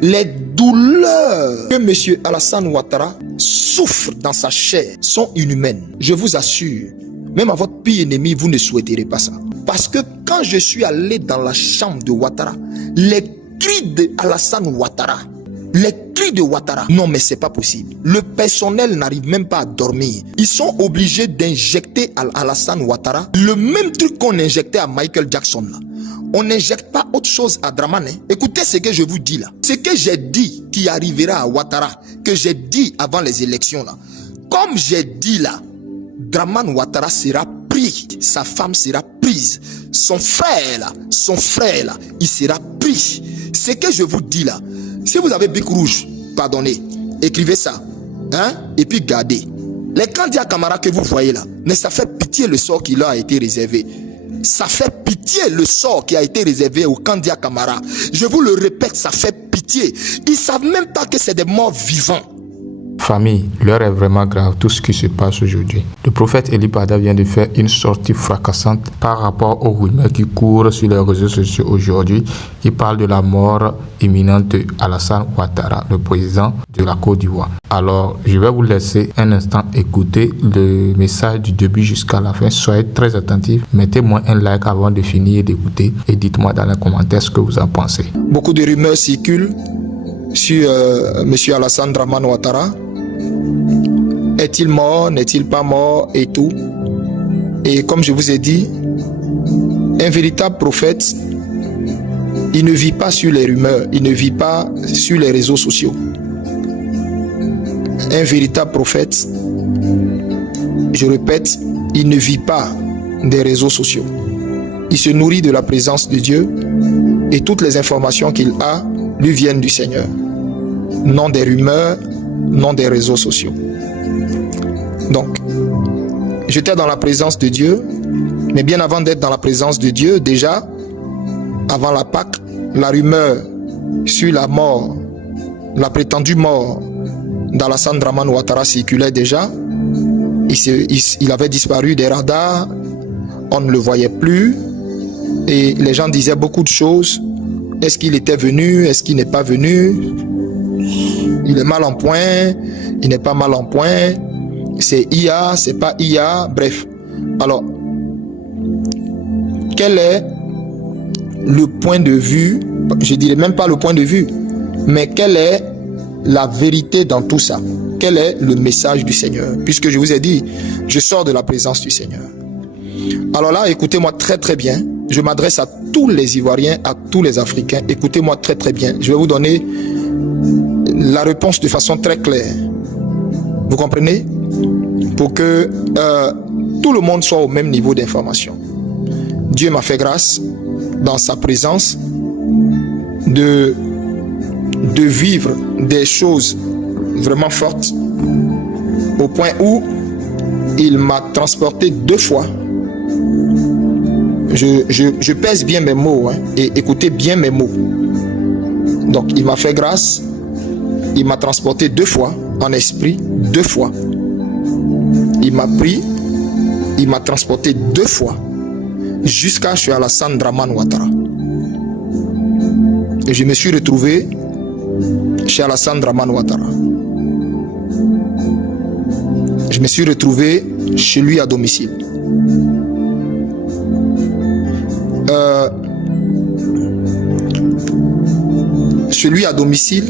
Les douleurs que M. Alassane Ouattara souffre dans sa chair sont inhumaines. Je vous assure, même à votre pire ennemi, vous ne souhaiterez pas ça. Parce que quand je suis allé dans la chambre de Ouattara, les cris de Alassane Ouattara, non mais c'est pas possible. Le personnel n'arrive même pas à dormir. Ils sont obligés d'injecter à Alassane Ouattara le même truc qu'on injectait à Michael Jackson là. On n'injecte pas autre chose à Dramane. Écoutez ce que je vous dis là. Ce que j'ai dit qui arrivera à Ouattara, que j'ai dit avant les élections là. Comme j'ai dit là, Dramane Ouattara sera pris, sa femme sera prise, son frère là, il sera pris. Ce que je vous dis là, si vous avez bic rouge, pardonnez, écrivez ça, hein, et puis gardez. Les Kandia Camara que vous voyez là, mais ça fait pitié le sort qui leur a été réservé. Ça fait pitié le sort qui a été réservé aux Kandia Camara. Je vous le répète, ça fait pitié. Ils savent même pas que c'est des morts vivants. Famille, l'heure est vraiment grave, tout ce qui se passe aujourd'hui. Le prophète Eli Bada vient de faire une sortie fracassante par rapport aux rumeurs qui courent sur les réseaux sociaux aujourd'hui. Il parle de la mort imminente d'Alassane Ouattara, le président de la Côte d'Ivoire. Alors, je vais vous laisser un instant écouter le message du début jusqu'à la fin. Soyez très attentifs. Mettez-moi un like avant de finir d'écouter et dites-moi dans les commentaires ce que vous en pensez. Beaucoup de rumeurs circulent sur M. Alassane Dramane Ouattara. Est-il mort, n'est-il pas mort et tout. Et comme je vous ai dit, un véritable prophète, il ne vit pas sur les rumeurs, il ne vit pas sur les réseaux sociaux. Un véritable prophète, je répète, il ne vit pas des réseaux sociaux. Il se nourrit de la présence de Dieu et toutes les informations qu'il a lui viennent du Seigneur. Non des rumeurs, non des réseaux sociaux. Donc, j'étais dans la présence de Dieu, mais bien avant d'être dans la présence de Dieu, déjà, avant la Pâque, la rumeur sur la mort, la prétendue mort d'Alassane Dramane Ouattara circulait déjà. Il avait disparu des radars, on ne le voyait plus, et les gens disaient beaucoup de choses. Est-ce qu'il était venu? Est-ce qu'il n'est pas venu? Il est mal en point, il n'est pas mal en point, c'est IA, c'est pas IA, bref. Alors, quel est le point de vue, je dirais même pas le point de vue, mais quelle est la vérité dans tout ça? Quel est le message du Seigneur? Puisque je vous ai dit, je sors de la présence du Seigneur. Alors là, écoutez-moi très très bien. Je m'adresse à tous les Ivoiriens, à tous les Africains. Écoutez-moi très très bien. Je vais vous donner la réponse de façon très claire. Vous comprenez? Pour que tout le monde soit au même niveau d'information. Dieu m'a fait grâce, dans sa présence, de vivre des choses vraiment fortes, au point où il m'a transporté 2 fois. Je pèse bien mes mots, hein, et écoutez bien mes mots. Donc il m'a fait grâce, il m'a transporté 2 fois en esprit, 2 fois. Il m'a pris, il m'a transporté 2 fois jusqu'à chez Alassane Dramane Ouattara. Et je me suis retrouvé chez Alassane Dramane Ouattara. Je me suis retrouvé chez lui à domicile. Chez lui à domicile,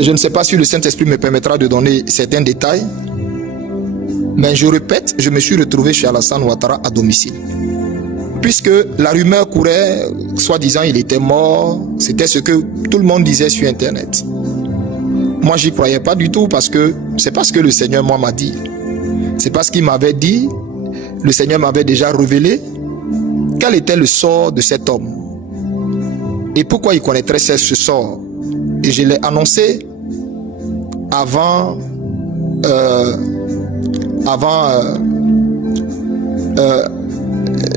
je ne sais pas si le Saint-Esprit me permettra de donner certains détails, mais je répète, je me suis retrouvé chez Alassane Ouattara à domicile. Puisque la rumeur courait, soi-disant il était mort, c'était ce que tout le monde disait sur Internet. Moi, j'y croyais pas du tout parce que c'est pas ce que le Seigneur moi m'a dit. C'est pas ce qu'il m'avait dit. Le Seigneur m'avait déjà révélé quel était le sort de cet homme et pourquoi il connaîtrait ce sort. Et je l'ai annoncé avant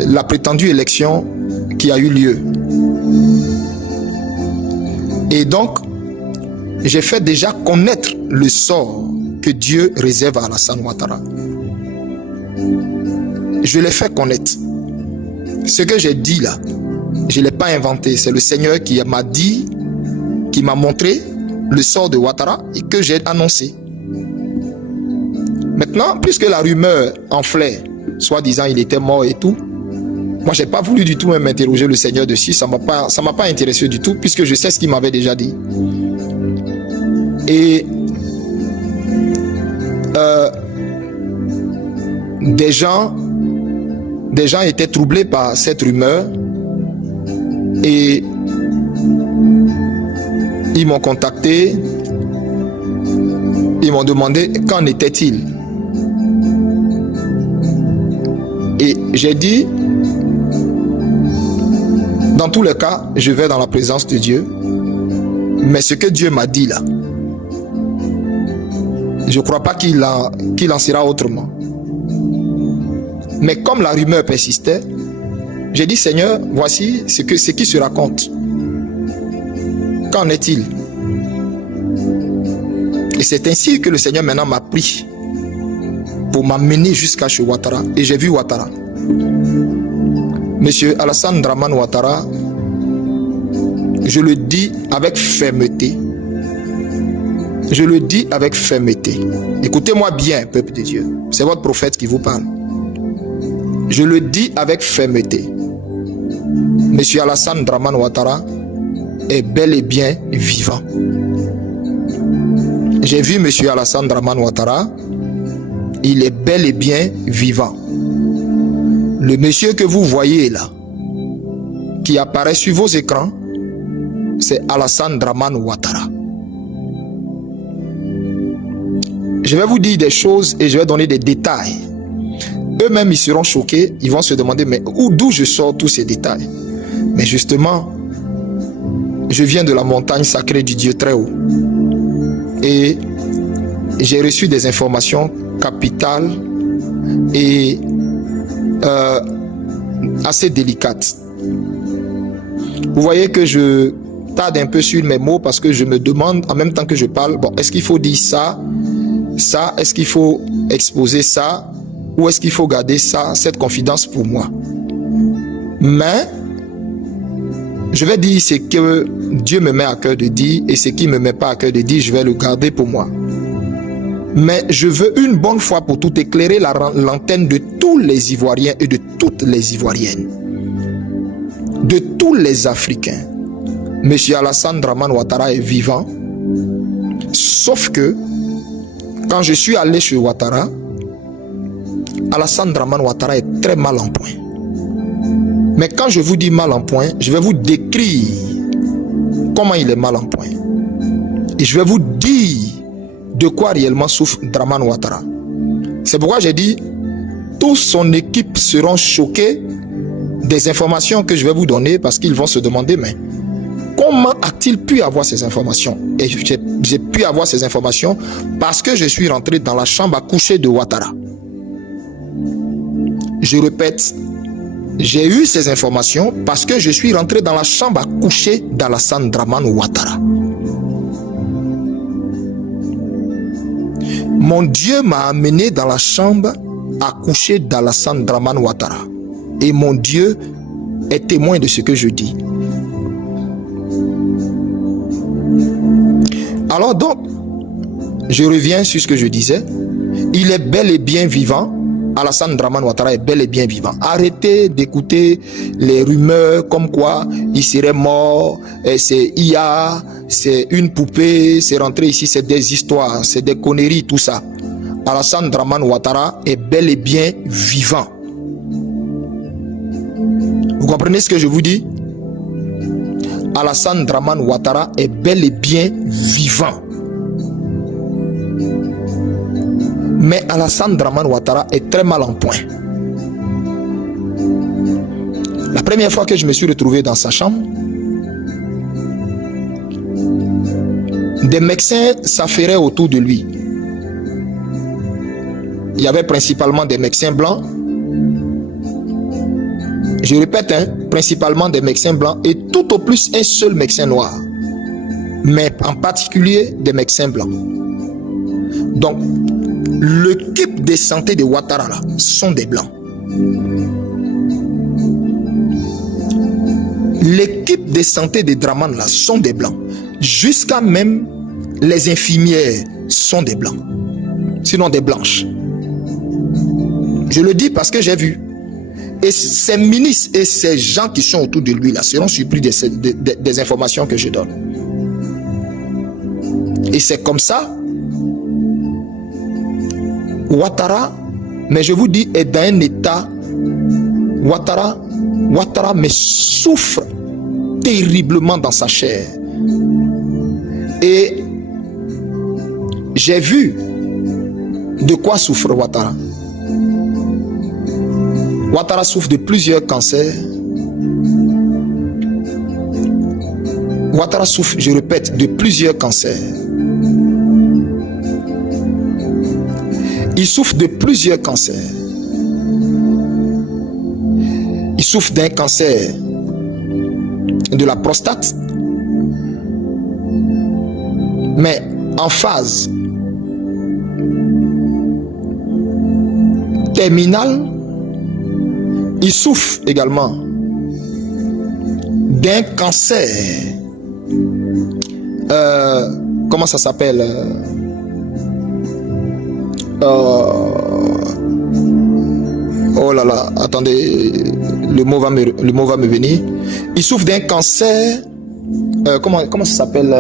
la prétendue élection qui a eu lieu. Et donc, j'ai fait déjà connaître le sort que Dieu réserve à Alassane Ouattara. Je l'ai fait connaître. Ce que j'ai dit là, Je ne l'ai pas inventé. C'est le Seigneur qui m'a dit, qui m'a montré le sort de Ouattara et que j'ai annoncé. Maintenant, puisque la rumeur enflait, soi-disant il était mort et tout, moi j'ai pas voulu du tout même m'interroger le Seigneur dessus, ça m'a pas intéressé du tout, puisque je sais ce qu'il m'avait déjà dit. Et des gens étaient troublés par cette rumeur et ils m'ont contacté, ils m'ont demandé qu'en était-il. Et j'ai dit, dans tous les cas, je vais dans la présence de Dieu, mais ce que Dieu m'a dit là, je ne crois pas qu'il en sera autrement. Mais comme la rumeur persistait, j'ai dit, Seigneur, voici ce qui se raconte. Qu'en est-il? Et c'est ainsi que le Seigneur maintenant m'a pris pour m'amener jusqu'à chez Ouattara. Et j'ai vu Ouattara. Monsieur Alassane Dramane Ouattara, je le dis avec fermeté. Je le dis avec fermeté. Écoutez-moi bien, peuple de Dieu. C'est votre prophète qui vous parle. Je le dis avec fermeté. Monsieur Alassane Dramane Ouattara est bel et bien vivant. J'ai vu Monsieur Alassane Dramane Ouattara. Il est bel et bien vivant. Le monsieur que vous voyez là, qui apparaît sur vos écrans, c'est Alassane Dramane Ouattara. Je vais vous dire des choses et je vais donner des détails. Eux-mêmes, ils seront choqués. Ils vont se demander, mais d'où je sors tous ces détails? Mais justement, je viens de la montagne sacrée du Dieu très haut. Et j'ai reçu des informations capitales et assez délicates. Vous voyez que je tarde un peu sur mes mots parce que je me demande en même temps que je parle, bon, est-ce qu'il faut dire ça, est-ce qu'il faut exposer ça, ou est-ce qu'il faut garder ça, cette confidence pour moi? Mais je vais dire ce que Dieu me met à cœur de dire, et ce qui ne me met pas à cœur de dire, je vais le garder pour moi. Mais je veux une bonne fois pour tout éclairer l'antenne de tous les Ivoiriens et de toutes les Ivoiriennes, de tous les Africains. Monsieur Alassane Dramane Ouattara est vivant, sauf que quand je suis allé chez Ouattara, Alassane Dramane Ouattara est très mal en point. Mais quand je vous dis mal en point, je vais vous décrire comment il est mal en point. Et je vais vous dire de quoi réellement souffre Dramane Ouattara. C'est pourquoi j'ai dit, toute son équipe seront choqués des informations que je vais vous donner, parce qu'ils vont se demander, mais comment a-t-il pu avoir ces informations? Et j'ai pu avoir ces informations parce que je suis rentré dans la chambre à coucher de Ouattara. Je répète, j'ai eu ces informations parce que je suis rentré dans la chambre à coucher d'Alassane Dramane Ouattara. Mon Dieu m'a amené dans la chambre à coucher d'Alassane Dramane Ouattara. Et mon Dieu est témoin de ce que je dis. Alors donc, je reviens sur ce que je disais. Il est bel et bien vivant. Alassane Dramane Ouattara est bel et bien vivant. Arrêtez d'écouter les rumeurs comme quoi il serait mort, c'est IA, c'est une poupée, c'est rentré ici, c'est des histoires, c'est des conneries, tout ça. Alassane Dramane Ouattara est bel et bien vivant. Vous comprenez ce que je vous dis? Alassane Dramane Ouattara est bel et bien vivant. Mais Alassane Dramane Ouattara est très mal en point. La première fois que je me suis retrouvé dans sa chambre, des médecins s'affairaient autour de lui. Il y avait principalement des médecins blancs. Je répète, principalement des médecins blancs et tout au plus un seul médecin noir. Mais en particulier des médecins blancs. Donc, l'équipe de santé de Ouattara là, sont des blancs. l'équipe de santé de Draman là sont des blancs. Jusqu'à même les infirmières sont des blancs. Sinon des blanches. Je le dis parce que j'ai vu. Et ces ministres et ces gens qui sont autour de lui là seront surpris des informations que je donne. Et c'est comme ça, Ouattara, mais je vous dis, est dans un état, Ouattara mais souffre terriblement dans sa chair. Et j'ai vu de quoi souffre Ouattara. Ouattara souffre de plusieurs cancers. Ouattara souffre, je répète, de plusieurs cancers. Il souffre de plusieurs cancers. Il souffre d'un cancer de la prostate, mais en phase terminale. Il souffre également d'un cancer. Comment ça s'appelle? Oh là là, attendez, le mot va me venir. Il souffre d'un cancer. Comment ça s'appelle?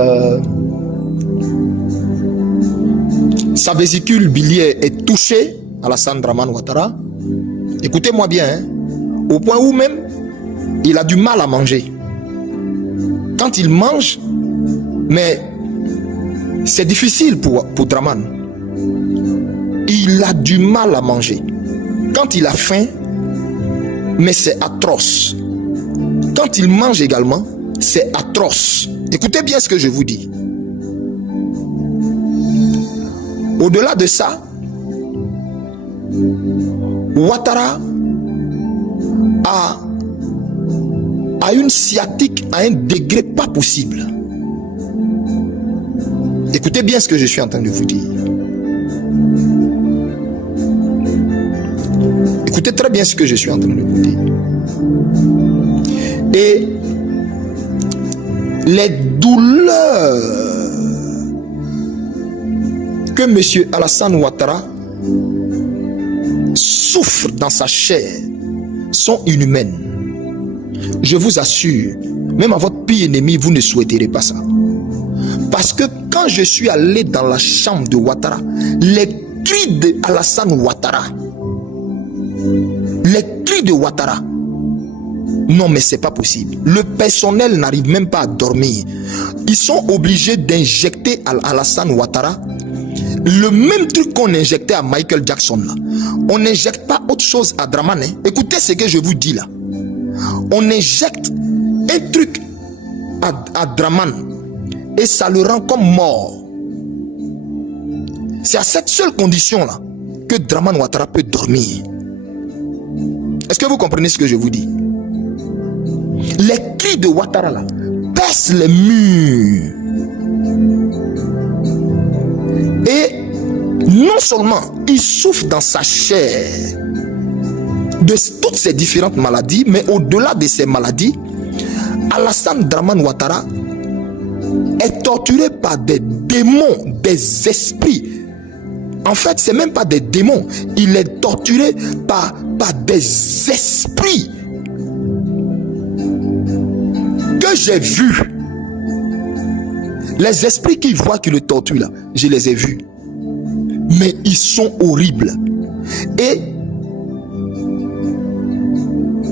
Sa vésicule biliaire est touchée, Alassane Dramane Ouattara. Écoutez-moi bien, hein, au point où même il a du mal à manger. Quand il mange, mais c'est difficile pour Dramane. Il a du mal à manger. Quand il a faim, mais c'est atroce. Quand il mange également, c'est atroce. Écoutez bien ce que je vous dis. Au-delà de ça, Ouattara a une sciatique à un degré pas possible. Écoutez bien ce que je suis en train de vous dire. Écoutez très bien ce que je suis en train de vous dire. Et les douleurs que M. Alassane Ouattara souffre dans sa chair sont inhumaines. Je vous assure, même à votre pire ennemi, vous ne souhaiterez pas ça. Parce que quand je suis allé dans la chambre de Ouattara, les cris de Alassane Ouattara, non mais c'est pas possible. Le personnel n'arrive même pas à dormir. Ils sont obligés d'injecter à Alassane Ouattara le même truc qu'on injectait à Michael Jackson là. On n'injecte pas autre chose à Dramane. Hein. Écoutez ce que je vous dis là. On injecte un truc à Dramane et ça le rend comme mort. C'est à cette seule condition là que Dramane Ouattara peut dormir. Est-ce que vous comprenez ce que je vous dis? Les cris de Ouattara là percent les murs. Et non seulement il souffre dans sa chair de toutes ces différentes maladies, mais au-delà de ces maladies, Alassane Dramane Ouattara est torturé par des démons, des esprits. En fait, c'est même pas des démons, il est torturé par des esprits que j'ai vus. Les esprits qui voient qu'il le torture là, je les ai vus. Mais ils sont horribles. Et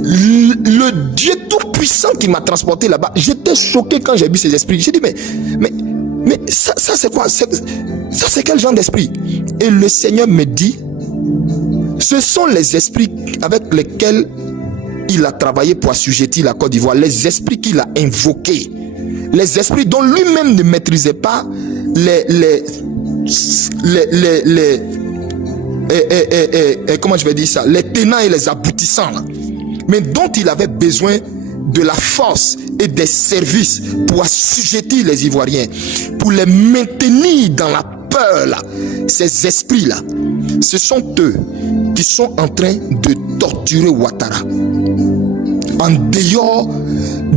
le Dieu tout-puissant qui m'a transporté là-bas, j'étais choqué quand j'ai vu ces esprits. J'ai dit, mais ça c'est quoi? Ça c'est quel genre d'esprit? Et le Seigneur me dit, ce sont les esprits avec lesquels il a travaillé pour assujettir la Côte d'Ivoire, les esprits qu'il a invoqués, les esprits dont lui-même ne maîtrisait pas comment je vais dire ça, les tenants et les aboutissants là, mais dont il avait besoin de la force et des services pour assujettir les Ivoiriens, pour les maintenir dans la peur là. Ces esprits là, ce sont eux qui sont en train de torturer Ouattara en dehors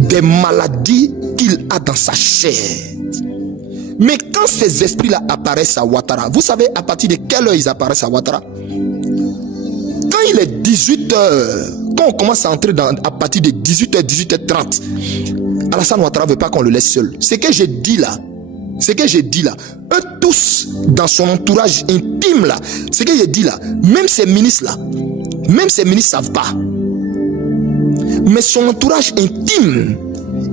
des maladies qu'il a dans sa chair. Mais quand ces esprits-là apparaissent à Ouattara, vous savez à partir de quelle heure ils apparaissent à Ouattara? Quand il est 18h, quand on commence à entrer à partir de 18h, 18h30, Alassane Ouattara ne veut pas qu'on le laisse seul. Ce que j'ai dit là, eux tous dans son entourage intime là, ce que j'ai dit là, même ces ministres là, ne savent pas. Mais son entourage intime,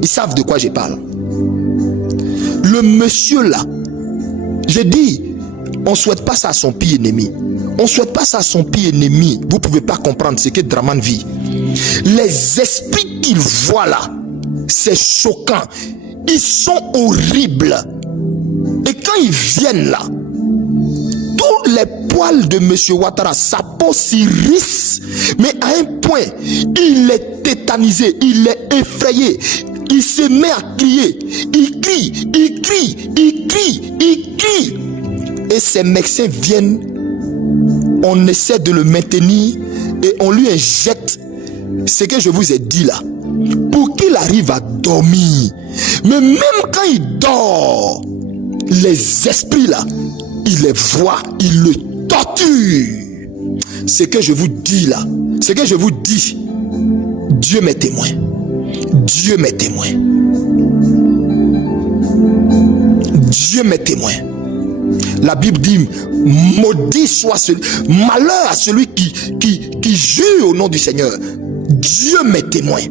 ils savent de quoi je parle. Le monsieur là, j'ai dit, on ne souhaite pas ça à son pire ennemi. On ne souhaite pas ça à son pire ennemi. Vous ne pouvez pas comprendre ce que Draman vit. Les esprits qu'il voit là, c'est choquant. Ils sont horribles. Et quand ils viennent là, tous les poils de monsieur Ouattara, sa peau s'irrisse. Mais à un point, il est tétanisé, il est effrayé. Il se met à crier. Il crie. Et ces médecins viennent. On essaie de le maintenir et on lui injecte ce que je vous ai dit là. Pour qu'il arrive à dormir. Mais même quand il dort, les esprits là, il les voit, il le torture. Ce que je vous dis là, ce que je vous dis, Dieu m'est témoin. Dieu m'est témoin. Dieu m'est témoin. La Bible dit, maudit soit celui, malheur à celui qui jure au nom du Seigneur. Dieu m'est témoin.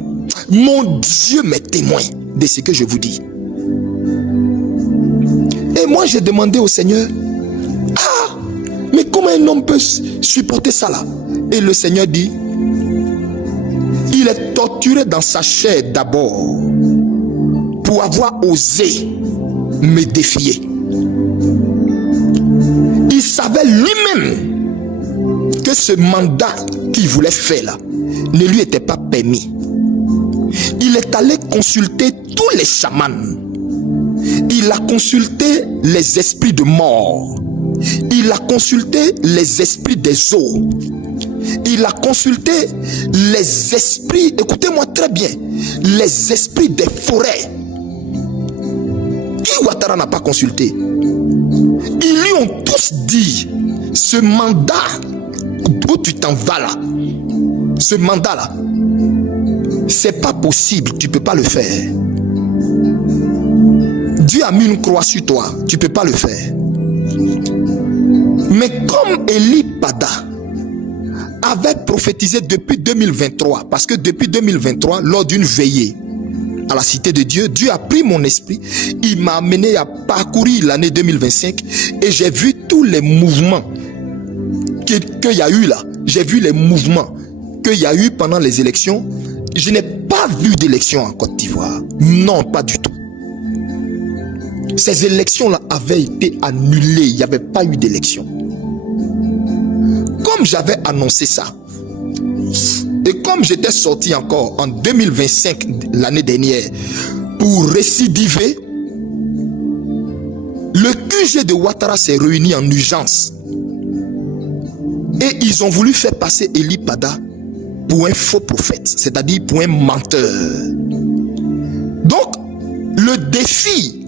Mon Dieu m'est témoin de ce que je vous dis. Et moi j'ai demandé au Seigneur, mais comment un homme peut supporter ça là? Et le Seigneur dit, il est torturé dans sa chair d'abord pour avoir osé me défier. Il savait lui-même que ce mandat qu'il voulait faire là ne lui était pas permis. Il est allé consulter tous les chamans. Il a consulté les esprits de mort. Il a consulté les esprits des eaux. Il a consulté les esprits, écoutez-moi très bien, les esprits des forêts. Qui Ouattara n'a pas consulté? Ils lui ont tous dit, ce mandat où tu t'en vas là, ce mandat là, c'est pas possible, tu peux pas le faire. Dieu a mis une croix sur toi, tu peux pas le faire. Mais comme Eli Pada avait prophétisé depuis 2023, parce que depuis 2023, lors d'une veillée à la cité de Dieu, Dieu a pris mon esprit, il m'a amené à parcourir l'année 2025 et j'ai vu tous les mouvements qu'il y a eu là. J'ai vu les mouvements qu'il y a eu pendant les élections. Je n'ai pas vu d'élection en Côte d'Ivoire. Non, pas du tout. Ces élections-là avaient été annulées. Il n'y avait pas eu d'élection. Comme j'avais annoncé ça, et comme j'étais sorti encore en 2025, l'année dernière, pour récidiver, le QG de Ouattara s'est réuni en urgence. Et ils ont voulu faire passer Eli Pada pour un faux prophète, c'est-à-dire pour un menteur. Donc, le défi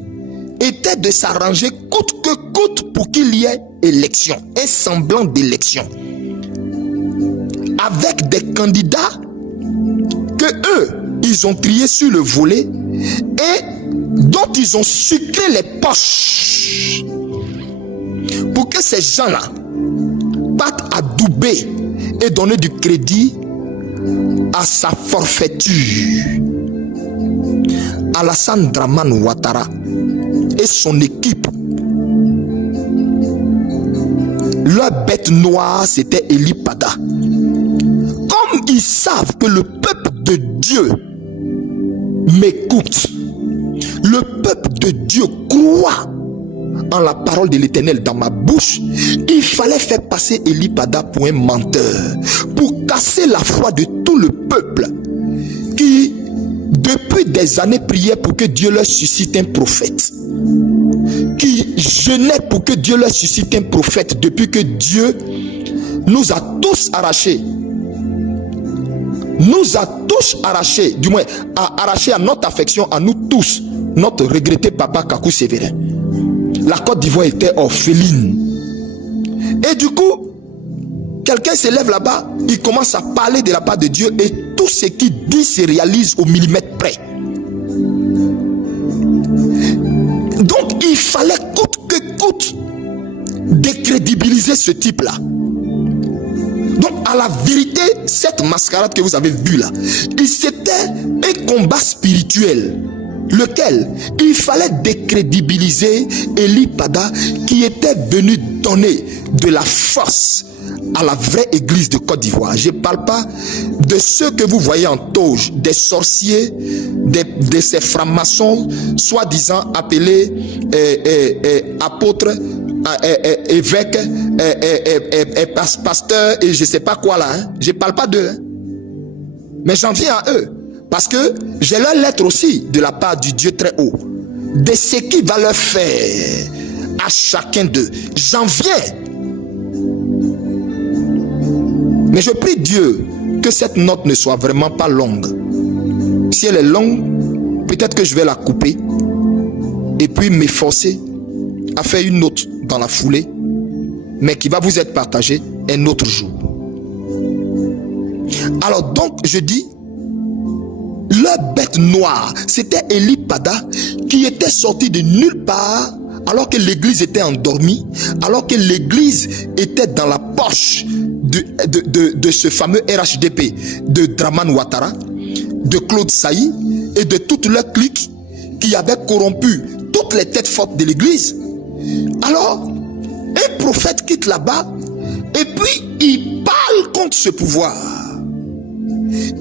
était de s'arranger coûte que coûte pour qu'il y ait élection, un semblant d'élection, avec des candidats que eux, ils ont triés sur le volet et dont ils ont sucré les poches pour que ces gens-là partent adouber et donner du crédit à sa forfaiture. Alassane Draman Ouattara et son équipe, leur bête noire c'était Eli Pada. Comme ils savent que le peuple de Dieu m'écoute, le peuple de Dieu croit en la parole de l'Éternel dans ma bouche, il fallait faire passer Eli Pada pour un menteur, pour casser la foi de tout le peuple qui depuis des années priait pour que Dieu leur suscite un prophète, qui jeûnait pour que Dieu leur suscite un prophète, depuis que Dieu nous a tous arrachés nous a tous arraché, du moins a arraché à notre affection, à nous tous, notre regretté papa Kakou Sévérin. La Côte d'Ivoire était orpheline. Et du coup, quelqu'un se lève là-bas, il commence à parler de la part de Dieu et tout ce qu'il dit se réalise au millimètre près. Donc il fallait coûte que coûte décrédibiliser ce type-là. Donc à la vérité, cette mascarade que vous avez vue là, c'était un combat spirituel. Lequel il fallait décrédibiliser Eli Pada qui était venu donner de la force à la vraie église de Côte d'Ivoire. Je ne parle pas de ceux que vous voyez en toge, des sorciers, de ces francs-maçons, soi-disant appelés apôtres, évêques, pasteurs et je ne sais pas quoi là. Hein. Je ne parle pas d'eux. Hein. Mais j'en viens à eux. Parce que j'ai leur lettre aussi de la part du Dieu très haut. De ce qu'il va leur faire à chacun d'eux. J'en viens. Mais je prie Dieu que cette note ne soit vraiment pas longue. Si elle est longue, peut-être que je vais la couper et puis m'efforcer à faire une note dans la foulée, mais qui va vous être partagée un autre jour. Alors donc, je dis, leur bête noire, c'était Eli Pada qui était sorti de nulle part alors que l'église était endormie, alors que l'église était dans la poche de ce fameux RHDP, de Dramane Ouattara, de Claude Saï et de toute leur clique qui avait corrompu toutes les têtes fortes de l'église. Alors, un prophète quitte là-bas et puis il parle contre ce pouvoir.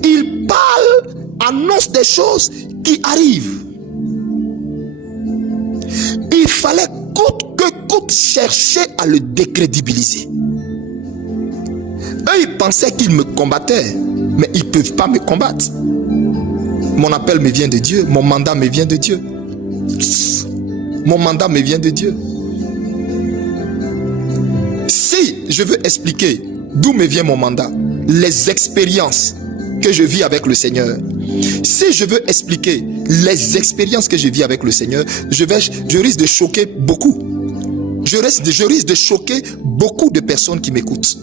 Il parle, annonce des choses qui arrivent. Il fallait coûte que coûte chercher à le décrédibiliser. Eux, ils pensaient qu'ils me combattaient, mais ils ne peuvent pas me combattre. Mon appel me vient de Dieu, mon mandat me vient de Dieu. Mon mandat me vient de Dieu. Si je veux expliquer d'où me vient mon mandat, les expériences que je vis avec le Seigneur, si je veux expliquer les expériences que je vis avec le Seigneur, je risque de choquer beaucoup. Je risque de choquer beaucoup de personnes qui m'écoutent.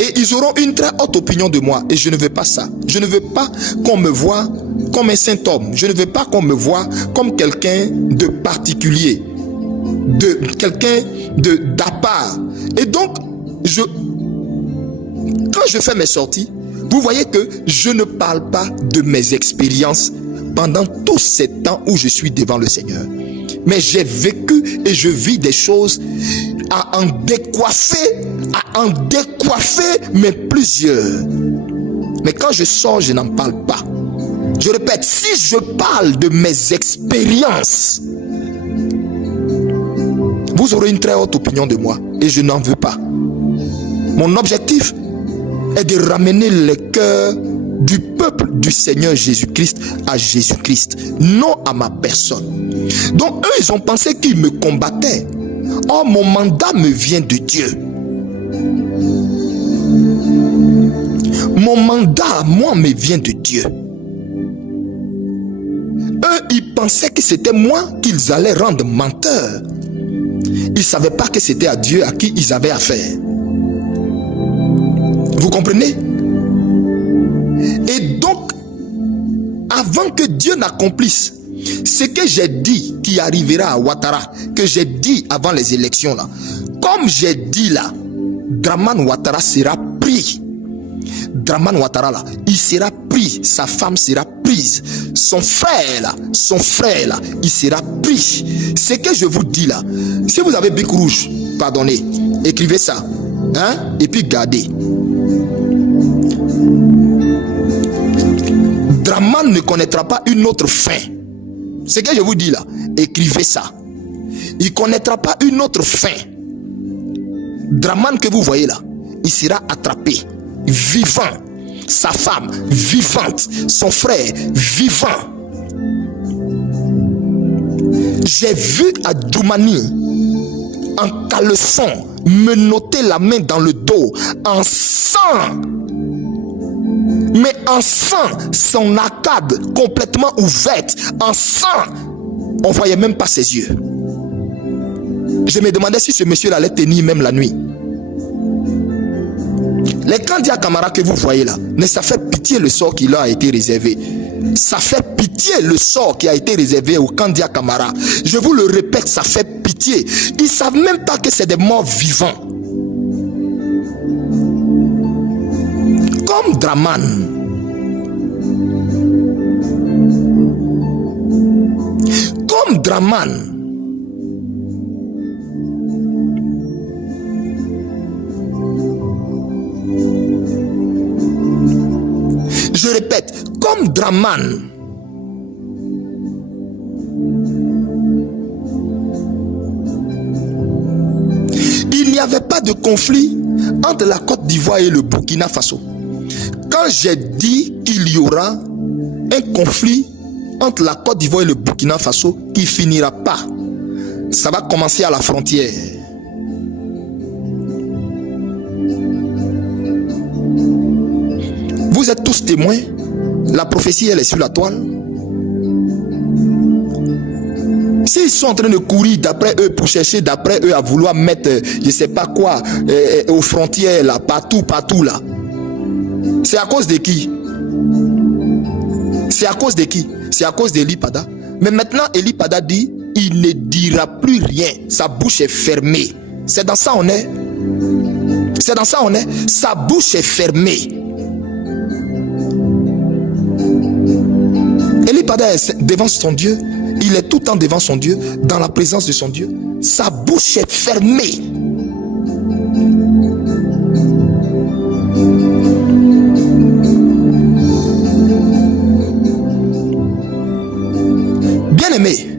Et ils auront une très haute opinion de moi. Et je ne veux pas ça. Je ne veux pas qu'on me voie comme un saint homme. Je ne veux pas qu'on me voie comme quelqu'un de particulier. Quelqu'un d'à part. Et donc, quand je fais mes sorties, vous voyez que je ne parle pas de mes expériences pendant tous ces temps où je suis devant le Seigneur. Mais j'ai vécu et je vis des choses à en décoiffer, mais plusieurs. Mais quand je sors, je n'en parle pas. Je répète, si je parle de mes expériences, vous aurez une très haute opinion de moi et je n'en veux pas. Mon objectif est de ramener le cœur du peuple du Seigneur Jésus-Christ à Jésus-Christ, non à ma personne. Donc eux, ils ont pensé qu'ils me combattaient. Or, mon mandat me vient de Dieu. Mon mandat, moi, me vient de Dieu. Eux, ils pensaient que c'était moi qu'ils allaient rendre menteur. Ils ne savaient pas que c'était à Dieu à qui ils avaient affaire. Vous comprenez? Et donc, avant que Dieu n'accomplisse ce que j'ai dit qui arrivera à Ouattara, que j'ai dit avant les élections là, comme j'ai dit là, Dramane Ouattara sera pris. Dramane Ouattara là, il sera pris, sa femme sera prise, son frère là, il sera pris. Ce que je vous dis là, si vous avez bic rouge, pardonnez, écrivez ça, hein, et puis gardez. Dramane ne connaîtra pas une autre fin. Ce que je vous dis là, écrivez ça. Il ne connaîtra pas une autre fin. Dramane que vous voyez là, il sera attrapé, vivant. Sa femme, vivante. Son frère, vivant. J'ai vu à Doumani, en caleçon, me noter la main dans le dos, en sang. mais en sang, son arcade complètement ouverte, en sang, on voyait même pas ses yeux. Je me demandais si ce monsieur allait tenir même la nuit. Les Kandia Camara que vous voyez là, mais ça fait pitié le sort qui leur a été réservé. Ça fait pitié le sort qui a été réservé aux Kandia Camara. Je vous le répète, ça fait pitié. Ils ne savent même pas que c'est des morts vivants. Comme Draman. Comme Draman. Je répète, comme Draman. Il n'y avait pas de conflit entre la Côte d'Ivoire et le Burkina Faso. Quand j'ai dit qu'il y aura un conflit entre la Côte d'Ivoire et le Burkina Faso qui finira pas, ça va commencer à la frontière. Vous êtes tous témoins. La prophétie, elle est sur la toile. S'ils sont en train de courir d'après eux pour chercher d'après eux à vouloir mettre je ne sais pas quoi aux frontières là, partout là, c'est à cause de qui? C'est à cause de qui? C'est à cause d'Eli Pada. Mais maintenant Eli Pada dit il ne dira plus rien, sa bouche est fermée. C'est dans ça on est. C'est dans ça on est. Sa bouche est fermée. Eli Pada est devant son Dieu. Il est tout le temps devant son Dieu, dans la présence de son Dieu. Sa bouche est fermée. Bien-aimé,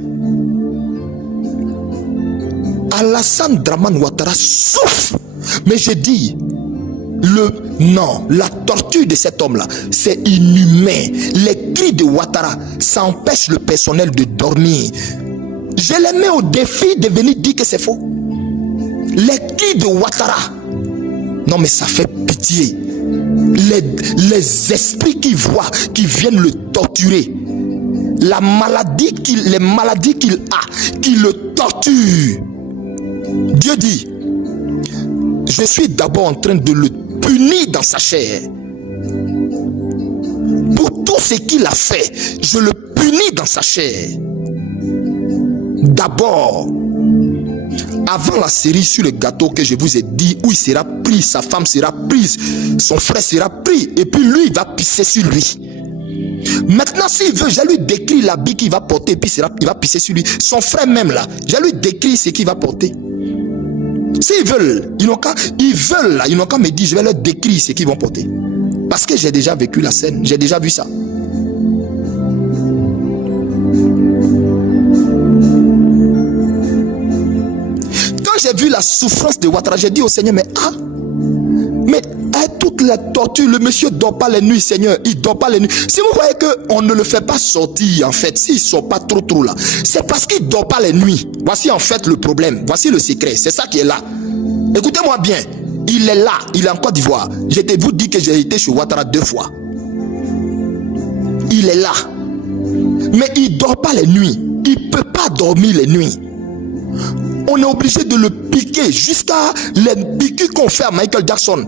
Alassane Dramane Ouattara souffre. Mais je dis, la torture de cet homme-là, c'est inhumain. Les cris de Ouattara, ça empêche le personnel de dormir. Je les mets au défi de venir dire que c'est faux. Les cris de Ouattara, non mais ça fait pitié. Les esprits qui voient, qui viennent le torturer, les maladies qu'il a, qui le torturent. Dieu dit, je suis d'abord en train de le punir dans sa chair. Pour tout ce qu'il a fait, je le punis dans sa chair. D'abord, avant la série sur le gâteau que je vous ai dit, où il sera pris, sa femme sera prise, son frère sera pris, et puis lui, il va pisser sur lui. Maintenant, s'il veut, je lui décris l'habit qu'il va porter, et puis il va pisser sur lui. Son frère même là, je lui décris ce qu'il va porter. S'ils veulent, ils n'ont qu'à me dire, je vais leur décrire ce qu'ils vont porter. Parce que j'ai déjà vécu la scène, j'ai déjà vu ça. Quand j'ai vu la souffrance de Ouattara, j'ai dit au Seigneur, mais toute la torture, le monsieur ne dort pas les nuits, Seigneur, il ne dort pas les nuits. Si vous voyez qu'on ne le fait pas sortir, en fait, s'il ne sort pas trop là, c'est parce qu'il ne dort pas les nuits. Voici en fait le problème, voici le secret, c'est ça qui est là. Écoutez-moi bien, il est là, il est en Côte d'Ivoire. Je te vous dis que j'ai été chez Ouattara 2 fois. Il est là. Mais il ne dort pas les nuits. Il ne peut pas dormir les nuits. On est obligé de le piquer jusqu'à les piqûres qu'on fait à Michael Jackson.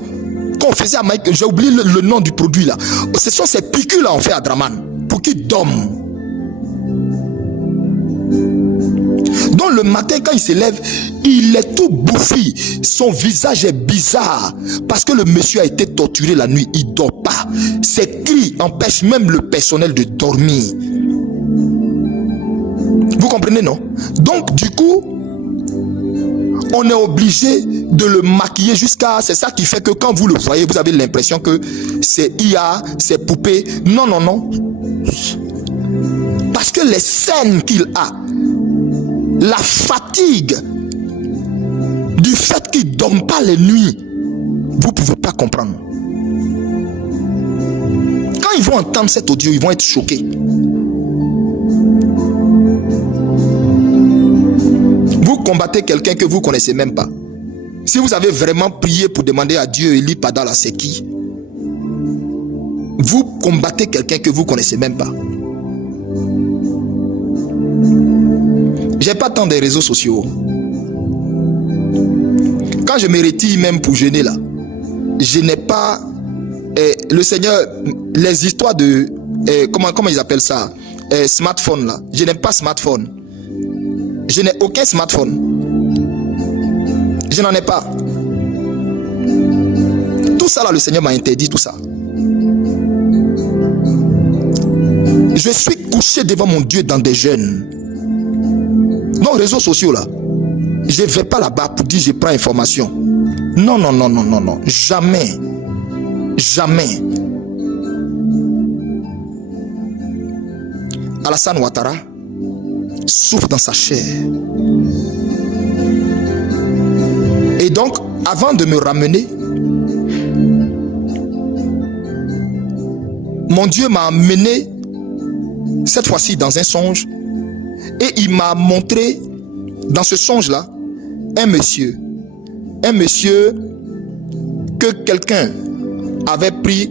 Qu'on faisait à Michael, j'ai oublié le nom du produit là. Ce sont ces piqûres là qu'on fait à Dramane pour qu'il dorme. Donc le matin quand il se lève, il est tout bouffi. Son visage est bizarre parce que le monsieur a été torturé la nuit. Il ne dort pas. Ses cris empêchent même le personnel de dormir. Vous comprenez, non? Donc du coup, on est obligé de le maquiller jusqu'à... C'est ça qui fait que quand vous le voyez, vous avez l'impression que c'est IA, c'est poupée. Non. Parce que les scènes qu'il a, la fatigue du fait qu'il ne dorme pas les nuits, vous ne pouvez pas comprendre. Quand ils vont entendre cet audio, ils vont être choqués. Vous combattez quelqu'un que vous ne connaissez même pas. Si vous avez vraiment prié pour demander à Dieu, Eli Pada là, c'est qui? vous combattez quelqu'un que vous ne connaissez même pas. J'ai pas tant des réseaux sociaux. Quand je me retire même pour jeûner là, je n'ai pas le Seigneur, les histoires de comment ils appellent ça, smartphone là. Je n'aime pas smartphone. Je n'ai aucun smartphone. Je n'en ai pas. Tout ça là, le Seigneur m'a interdit tout ça. Je suis couché devant mon Dieu dans des jeûnes. Non, réseaux sociaux là. Je ne vais pas là-bas pour dire je prends information. Non, non, non, non, non, non. Jamais. Jamais. Alassane Ouattara souffre dans sa chair. Et donc, avant de me ramener, mon Dieu m'a amené cette fois-ci dans un songe et il m'a montré dans ce songe-là un monsieur que quelqu'un avait pris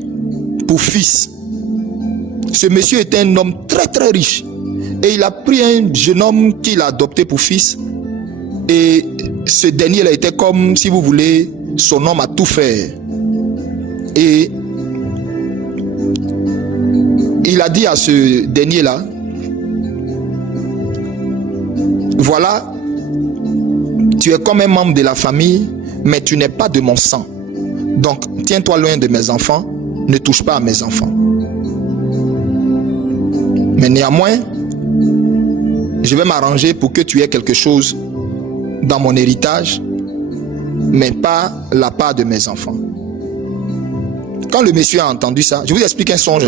pour fils. Ce monsieur était un homme très très riche et il a pris un jeune homme qu'il a adopté pour fils et ce dernier là était comme, si vous voulez, son homme à tout faire. Et il a dit à ce dernier là, voilà, tu es comme un membre de la famille, mais tu n'es pas de mon sang. Donc, tiens-toi loin de mes enfants, ne touche pas à mes enfants. Mais néanmoins, je vais m'arranger pour que tu aies quelque chose dans mon héritage, mais pas la part de mes enfants. Quand le monsieur a entendu ça, je vous explique un songe.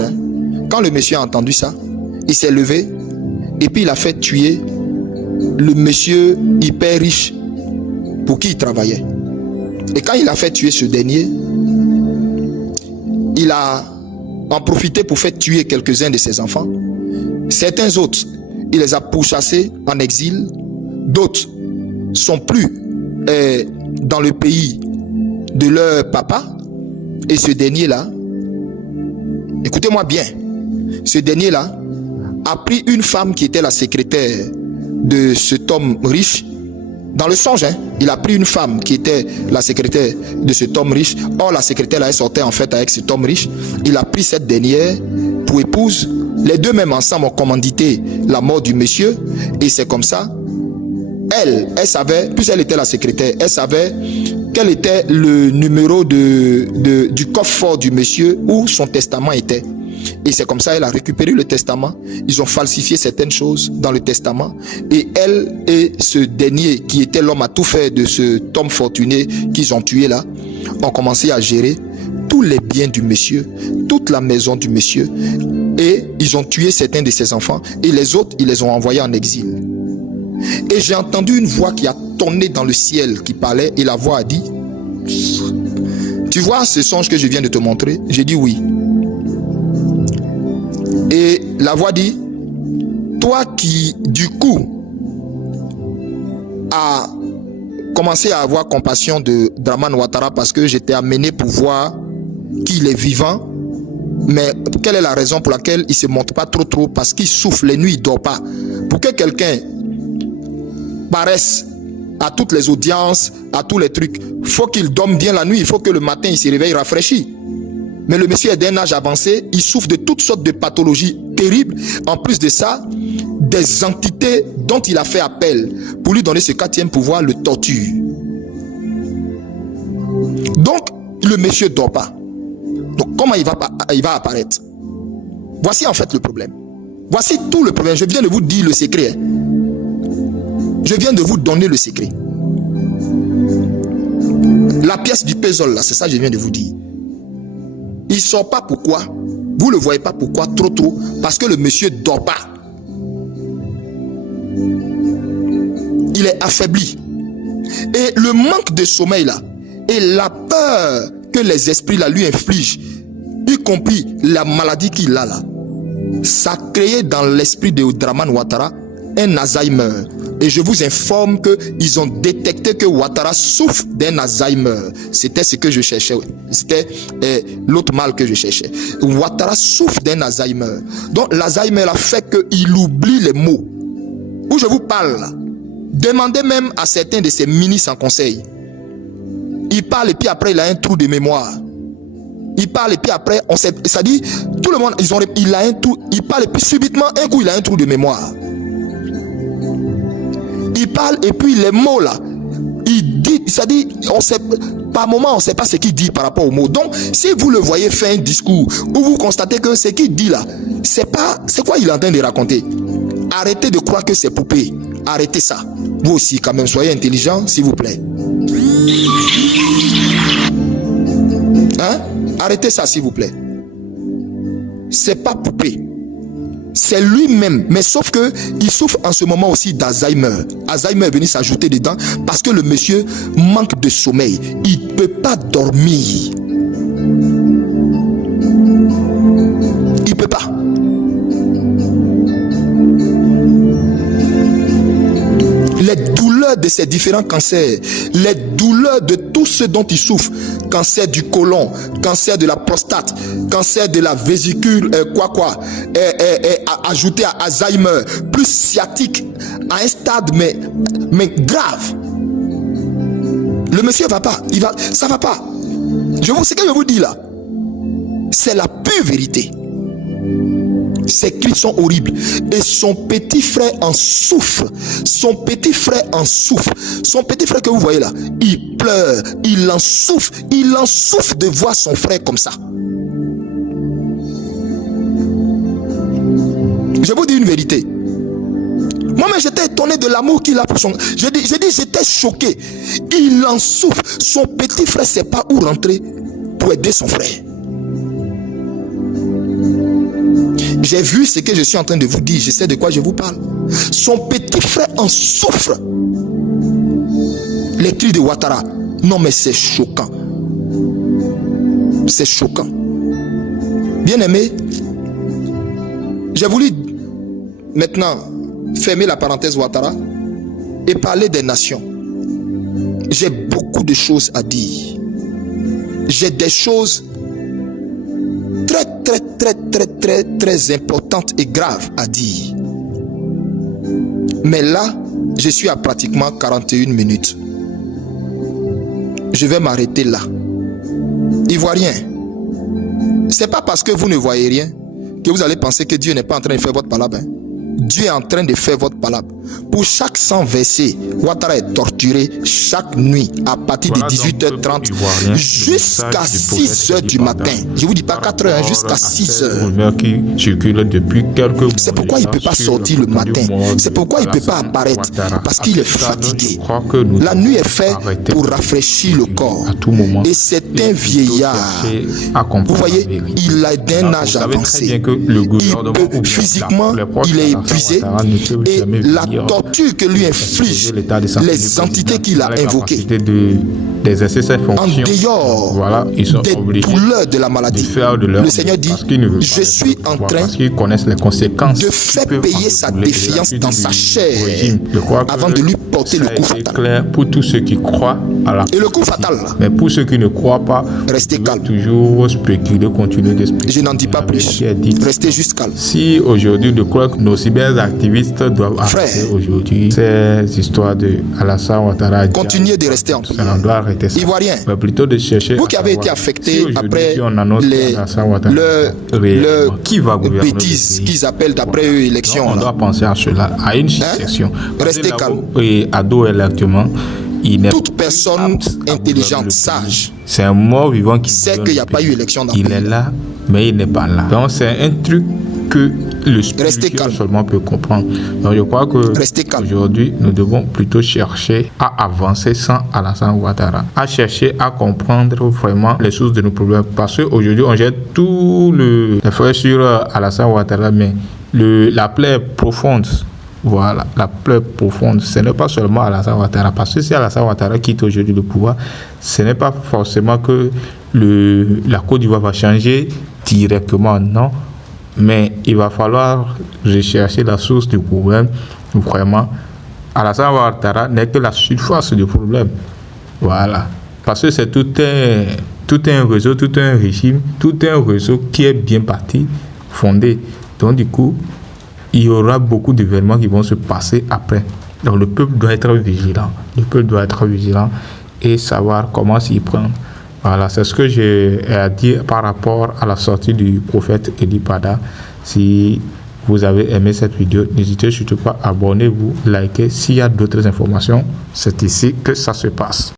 Quand le monsieur a entendu ça, il s'est levé et puis il a fait tuer le monsieur hyper riche pour qui il travaillait. Et quand il a fait tuer ce dernier, il a en profité pour faire tuer quelques-uns de ses enfants. Certains autres, il les a pourchassés en exil. D'autres sont plus dans le pays de leur papa. Et ce dernier-là, écoutez-moi bien, ce dernier-là a pris une femme qui était la secrétaire de cet homme riche. Dans le songe, il a pris une femme qui était la secrétaire de cet homme riche. Or, la secrétaire là, elle sortait en fait avec cet homme riche. Il a pris cette dernière pour épouse. Les deux même ensemble ont commandité la mort du monsieur. Et c'est comme ça. Elle savait, puisqu'elle était la secrétaire, elle savait quel était le numéro du coffre-fort du monsieur où son testament était. Et c'est comme ça qu'elle a récupéré le testament. Ils ont falsifié certaines choses dans le testament. Et elle et ce dernier qui était l'homme à tout faire de cet homme fortuné qu'ils ont tué là, ont commencé à gérer tous les biens du monsieur, toute la maison du monsieur. Et ils ont tué certains de ses enfants. Et les autres, ils les ont envoyés en exil. Et j'ai entendu une voix qui a tonné dans le ciel qui parlait. Et la voix a dit, tu vois ce songe que je viens de te montrer? J'ai dit oui. Et la voix dit, toi qui du coup a commencé à avoir compassion de Dramane Ouattara parce que j'étais amené pour voir qu'il est vivant, mais quelle est la raison pour laquelle il ne se montre pas trop parce qu'il souffle les nuits, il ne dort pas. Pour que quelqu'un paraisse à toutes les audiences, à tous les trucs, il faut qu'il dorme bien la nuit, il faut que le matin il se réveille rafraîchi. Mais le monsieur est d'un âge avancé, il souffre de toutes sortes de pathologies terribles. En plus de ça, des entités dont il a fait appel pour lui donner ce quatrième pouvoir le torture. Donc, le monsieur ne dort pas. Donc, comment il va apparaître? Voici en fait le problème. Voici tout le problème. Je viens de vous dire le secret. Je viens de vous donner le secret. La pièce du puzzle, là, c'est ça que je viens de vous dire. Il ne sort pas, pourquoi? Vous ne le voyez pas, pourquoi? Trop, parce que le monsieur ne dort pas. Il est affaibli. Et le manque de sommeil là, et la peur que les esprits là lui infligent, y compris la maladie qu'il a là, ça a créé dans l'esprit de Dramane Ouattara un Alzheimer. Et je vous informe qu'ils ont détecté que Ouattara souffre d'un Alzheimer. C'était ce que je cherchais. C'était l'autre mal que je cherchais. Ouattara souffre d'un Alzheimer. Donc l'Alzheimer a fait qu'il oublie les mots. Où je vous parle là, demandez même à certains de ses ministres en conseil. Il parle et puis après il a un trou de mémoire. Il parle et puis après, on sait, ça dit, tout le monde, il a un trou, il parle et puis subitement, un coup il a un trou de mémoire. Il parle et puis les mots là, il dit, ça dit, on sait, par moment on ne sait pas ce qu'il dit par rapport aux mots. Donc, si vous le voyez faire un discours où vous constatez que ce qu'il dit là, c'est quoi il est en train de raconter. Arrêtez de croire que c'est poupée. Arrêtez ça. Vous aussi, quand même, soyez intelligents, s'il vous plaît. Hein? Arrêtez ça, s'il vous plaît. C'est pas poupée. C'est lui-même. Mais sauf que il souffre en ce moment aussi d'Alzheimer. Alzheimer est venu s'ajouter dedans parce que le monsieur manque de sommeil. Il ne peut pas dormir. Il ne peut pas. Les douleurs de ces différents cancers, les douleurs de tout ce dont il souffre, cancer du côlon, cancer de la prostate, cancer de la vésicule, ajouté à Alzheimer, plus sciatique, à un stade mais grave. Le monsieur va pas, ça va pas. Ce que je vous dis là, c'est la pure vérité. Ses cris sont horribles et son petit frère en souffre. Son petit frère en souffre. Son petit frère que vous voyez là, il pleure, il en souffre de voir son frère comme ça. Je vous dis une vérité. Moi-même j'étais étonné de l'amour qu'il a pour son. Je dis j'étais choqué. Il en souffre. Son petit frère ne sait pas où rentrer pour aider son frère. J'ai vu ce que je suis en train de vous dire. Je sais de quoi je vous parle. Son petit frère en souffre. Les cris de Ouattara. Non mais c'est choquant. C'est choquant. Bien aimé, j'ai voulu maintenant fermer la parenthèse Ouattara et parler des nations. J'ai beaucoup de choses à dire. J'ai des choses très importante et grave à dire. Mais là, je suis à pratiquement 41 minutes. Je vais m'arrêter là. Ivoirien, c'est pas parce que vous ne voyez rien que vous allez penser que Dieu n'est pas en train de faire votre palabre. Dieu est en train de faire votre palabre. Pour chaque 100 versets, Ouattara est torturé chaque nuit à partir de 18h30 jusqu'à 6h du matin. Je vous dis pas 4h, jusqu'à 6h. C'est pourquoi il ne peut pas sortir le matin. C'est pourquoi il ne peut pas apparaître. Parce qu'il est fatigué. La nuit est faite pour rafraîchir le corps. Et c'est un vieillard. Vous voyez, il a d'un âge avancé. Physiquement, il est épuisé. Et la torture que lui inflige les entités qu'il a invoquées en dehors des douleurs de la maladie, le Seigneur dit, je suis en train de faire payer sa défiance dans sa chair avant de lui porter le coup fatal. Pour tous ceux qui croient à la et le coup fatal, mais pour ceux qui ne croient pas, restez calme. Toujours spéculer, continuer d'expliquer. Je n'en dis pas plus. Restez juste calme. Si aujourd'hui de quoi nos cyberactivistes doivent arrêter aujourd'hui ces histoires de Alassane Ouattara, continuez de rester en prière. Ivoirien, mais plutôt de chercher. Vous qui avez été affecté si après qui va gouverner bêtises qu'ils appellent d'après eux élection. On doit penser à cela, à une succession. Restez calme. Et ado actuellement. Toute personne intelligente, sage, c'est un mort vivant qui sait qu'il n'y a pas eu élection dans le pays. Il est là, mais il n'est pas là. Donc c'est un truc que le spirituel seulement peut comprendre. Donc je crois que aujourd'hui, nous devons plutôt chercher à avancer sans Alassane Ouattara, à chercher à comprendre vraiment les sources de nos problèmes. Parce qu'aujourd'hui, on jette tout le feu sur Alassane Ouattara, mais la plaie profonde. Voilà, la plaie profonde, ce n'est pas seulement Alassane Ouattara, parce que si Alassane Ouattara quitte aujourd'hui le pouvoir, ce n'est pas forcément que la Côte d'Ivoire va changer directement, non, mais il va falloir rechercher la source du problème Vraiment, Alassane Ouattara n'est que la surface du problème. Voilà. Parce que c'est tout un réseau, tout un régime, tout un réseau qui est bien parti, fondé. Donc du coup, il y aura beaucoup d'événements qui vont se passer après. Donc le peuple doit être vigilant. Le peuple doit être vigilant et savoir comment s'y prendre. Voilà, c'est ce que j'ai à dire par rapport à la sortie du prophète Eli Pada. Si vous avez aimé cette vidéo, n'hésitez surtout pas à abonnez-vous, likez. S'il y a d'autres informations, c'est ici que ça se passe.